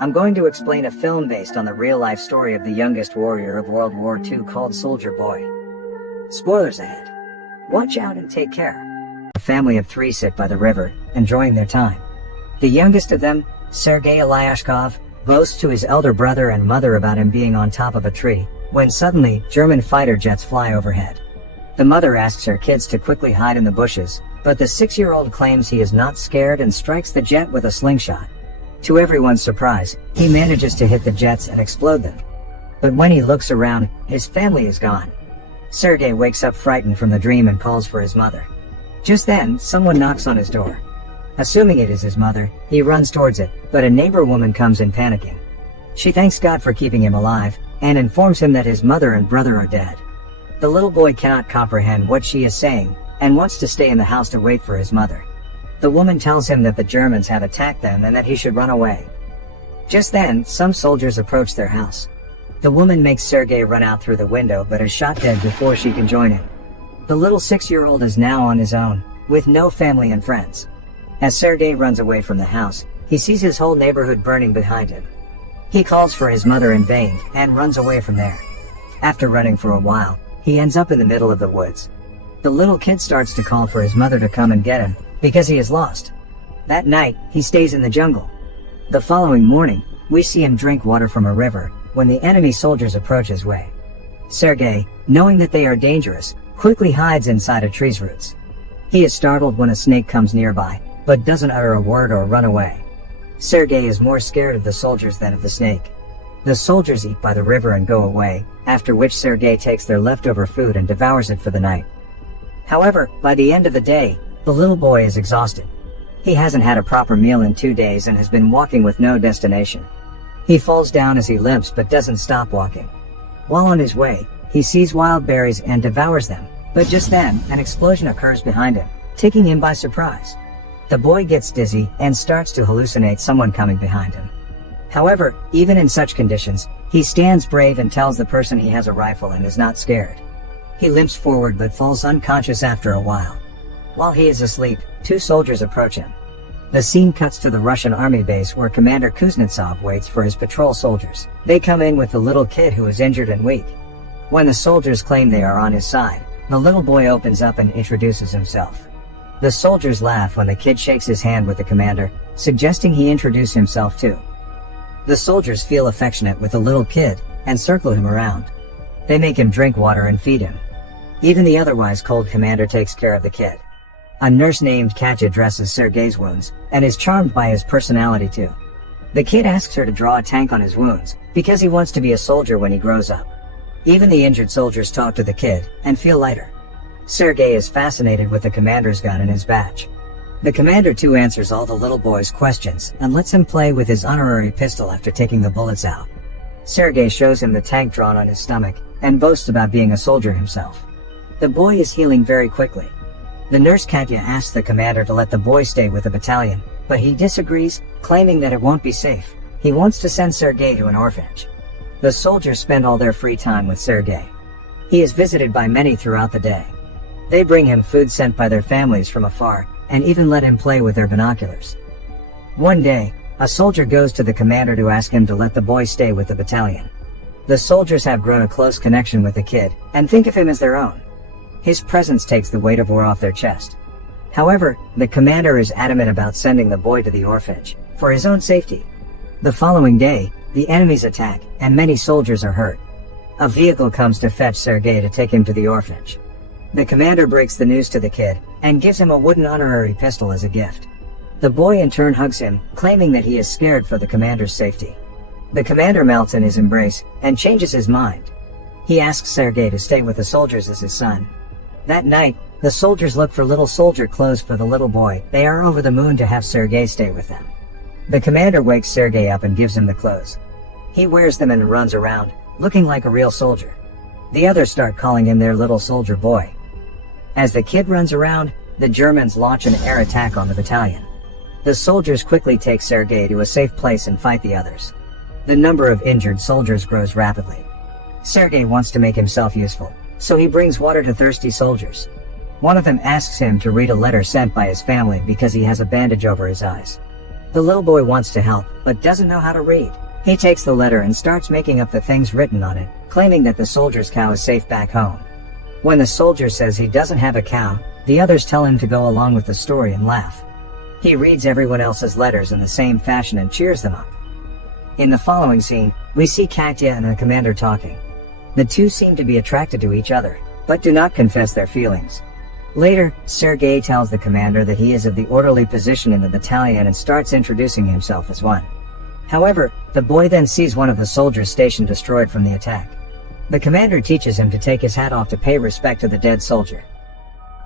I'm going to explain a film based on the real-life story of the youngest warrior of World War II called Soldier Boy. Spoilers ahead. Watch out and take care. A family of 3 sit by the river, enjoying their time. The youngest of them, Sergei Ilyashkov, boasts to his elder brother and mother about him being on top of a tree, when suddenly, German fighter jets fly overhead. The mother asks her kids to quickly hide in the bushes, but the 6-year-old claims he is not scared and strikes the jet with a slingshot. To everyone's surprise, he manages to hit the jets and explode them. But when he looks around, his family is gone. Sergei wakes up frightened from the dream and calls for his mother. Just then, someone knocks on his door. Assuming it is his mother, he runs towards it, but a neighbor woman comes in panicking. She thanks God for keeping him alive, and informs him that his mother and brother are dead. The little boy cannot comprehend what she is saying, and wants to stay in the house to wait for his mother. The woman tells him that the Germans have attacked them and that he should run away. Just then, some soldiers approach their house. The woman makes Sergei run out through the window but is shot dead before she can join him. The little 6-year-old is now on his own, with no family and friends. As Sergei runs away from the house, he sees his whole neighborhood burning behind him. He calls for his mother in vain, and runs away from there. After running for a while, he ends up in the middle of the woods. The little kid starts to call for his mother to come and get him, because he is lost. That night, he stays in the jungle. The following morning, we see him drink water from a river, when the enemy soldiers approach his way. Sergei, knowing that they are dangerous, quickly hides inside a tree's roots. He is startled when a snake comes nearby, but doesn't utter a word or run away. Sergei is more scared of the soldiers than of the snake. The soldiers eat by the river and go away, after which Sergei takes their leftover food and devours it for the night. However, by the end of the day, the little boy is exhausted. He hasn't had a proper meal in 2 days and has been walking with no destination. He falls down as he limps but doesn't stop walking. While on his way, he sees wild berries and devours them, but just then, an explosion occurs behind him, taking him by surprise. The boy gets dizzy and starts to hallucinate someone coming behind him. However, even in such conditions, he stands brave and tells the person he has a rifle and is not scared. He limps forward but falls unconscious after a while. While he is asleep, 2 soldiers approach him. The scene cuts to the Russian army base where Commander Kuznetsov waits for his patrol soldiers. They come in with the little kid who is injured and weak. When the soldiers claim they are on his side, the little boy opens up and introduces himself. The soldiers laugh when the kid shakes his hand with the commander, suggesting he introduce himself too. The soldiers feel affectionate with the little kid, and circle him around. They make him drink water and feed him. Even the otherwise cold commander takes care of the kid. A nurse named Katya dresses Sergei's wounds, and is charmed by his personality too. The kid asks her to draw a tank on his wounds, because he wants to be a soldier when he grows up. Even the injured soldiers talk to the kid, and feel lighter. Sergei is fascinated with the commander's gun in his badge. The commander too answers all the little boy's questions, and lets him play with his honorary pistol after taking the bullets out. Sergei shows him the tank drawn on his stomach, and boasts about being a soldier himself. The boy is healing very quickly. The nurse Katya asks the commander to let the boy stay with the battalion, but he disagrees, claiming that it won't be safe. He wants to send Sergei to an orphanage. The soldiers spend all their free time with Sergei. He is visited by many throughout the day. They bring him food sent by their families from afar, and even let him play with their binoculars. One day, a soldier goes to the commander to ask him to let the boy stay with the battalion. The soldiers have grown a close connection with the kid, and think of him as their own. His presence takes the weight of war off their chest. However, the commander is adamant about sending the boy to the orphanage, for his own safety. The following day, the enemies attack, and many soldiers are hurt. A vehicle comes to fetch Sergei to take him to the orphanage. The commander breaks the news to the kid, and gives him a wooden honorary pistol as a gift. The boy in turn hugs him, claiming that he is scared for the commander's safety. The commander melts in his embrace, and changes his mind. He asks Sergei to stay with the soldiers as his son. That night, the soldiers look for little soldier clothes for the little boy. They are over the moon to have Sergei stay with them. The commander wakes Sergei up and gives him the clothes. He wears them and runs around, looking like a real soldier. The others start calling him their little soldier boy. As the kid runs around, the Germans launch an air attack on the battalion. The soldiers quickly take Sergei to a safe place and fight the others. The number of injured soldiers grows rapidly. Sergei wants to make himself useful, so he brings water to thirsty soldiers. One of them asks him to read a letter sent by his family because he has a bandage over his eyes. The little boy wants to help, but doesn't know how to read. He takes the letter and starts making up the things written on it, claiming that the soldier's cow is safe back home. When the soldier says he doesn't have a cow, the others tell him to go along with the story and laugh. He reads everyone else's letters in the same fashion and cheers them up. In the following scene, we see Katya and the commander talking. The two seem to be attracted to each other, but do not confess their feelings. Later, Sergei tells the commander that he is of the orderly position in the battalion and starts introducing himself as one. However, the boy then sees one of the soldiers stationed destroyed from the attack. The commander teaches him to take his hat off to pay respect to the dead soldier.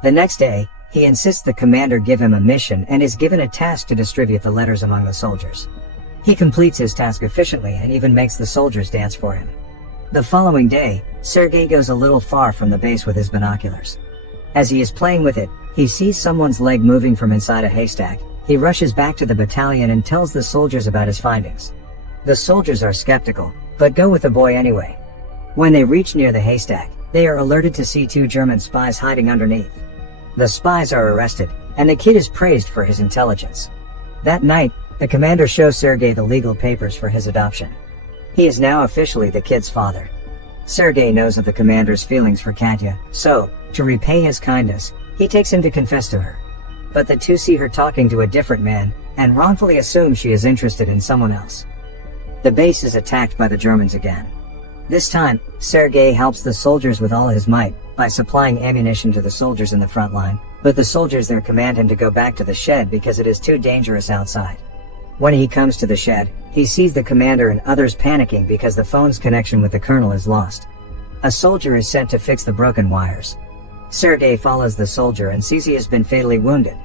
The next day, he insists the commander give him a mission and is given a task to distribute the letters among the soldiers. He completes his task efficiently and even makes the soldiers dance for him. The following day, Sergei goes a little far from the base with his binoculars. As he is playing with it, he sees someone's leg moving from inside a haystack. He rushes back to the battalion and tells the soldiers about his findings. The soldiers are skeptical, but go with the boy anyway. When they reach near the haystack, they are alerted to see two German spies hiding underneath. The spies are arrested, and the kid is praised for his intelligence. That night, the commander shows Sergei the legal papers for his adoption. He is now officially the kid's father. Sergei knows of the commander's feelings for Katya, so, to repay his kindness, he takes him to confess to her. But the two see her talking to a different man, and wrongfully assume she is interested in someone else. The base is attacked by the Germans again. This time, Sergei helps the soldiers with all his might, by supplying ammunition to the soldiers in the front line, but the soldiers there command him to go back to the shed because it is too dangerous outside. When he comes to the shed, he sees the commander and others panicking because the phone's connection with the colonel is lost. A soldier is sent to fix the broken wires. Sergei follows the soldier and sees he has been fatally wounded.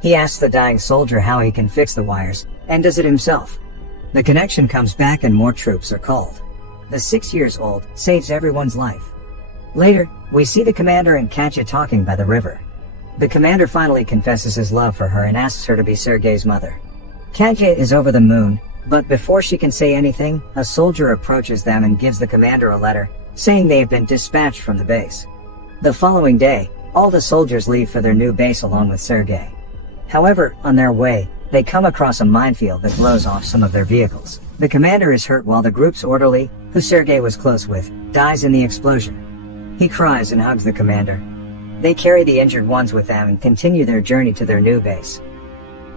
He asks the dying soldier how he can fix the wires, and does it himself. The connection comes back and more troops are called. The 6-year-old saves everyone's life. Later, we see the commander and Katya talking by the river. The commander finally confesses his love for her and asks her to be Sergei's mother. Katya is over the moon, but before she can say anything, a soldier approaches them and gives the commander a letter, saying they have been dispatched from the base. The following day, all the soldiers leave for their new base along with Sergei. However, on their way, they come across a minefield that blows off some of their vehicles. The commander is hurt while the group's orderly, who Sergei was close with, dies in the explosion. He cries and hugs the commander. They carry the injured ones with them and continue their journey to their new base.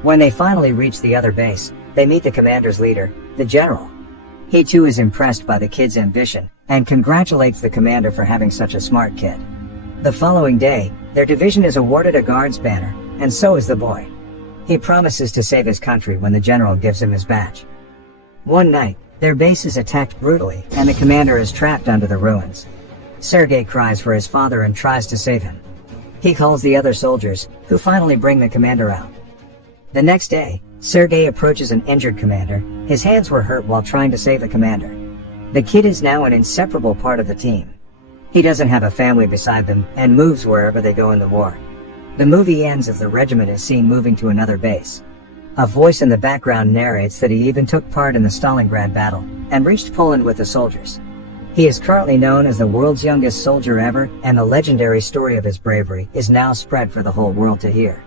When they finally reach the other base, they meet the commander's leader, the general. He too is impressed by the kid's ambition, and congratulates the commander for having such a smart kid. The following day, their division is awarded a guard's banner, and so is the boy. He promises to save his country when the general gives him his badge. One night, their base is attacked brutally, and the commander is trapped under the ruins. Sergei cries for his father and tries to save him. He calls the other soldiers, who finally bring the commander out. The next day, Sergei approaches an injured commander. His hands were hurt while trying to save the commander. The kid is now an inseparable part of the team. He doesn't have a family beside them, and moves wherever they go in the war. The movie ends as the regiment is seen moving to another base. A voice in the background narrates that he even took part in the Stalingrad battle, and reached Poland with the soldiers. He is currently known as the world's youngest soldier ever, and the legendary story of his bravery is now spread for the whole world to hear.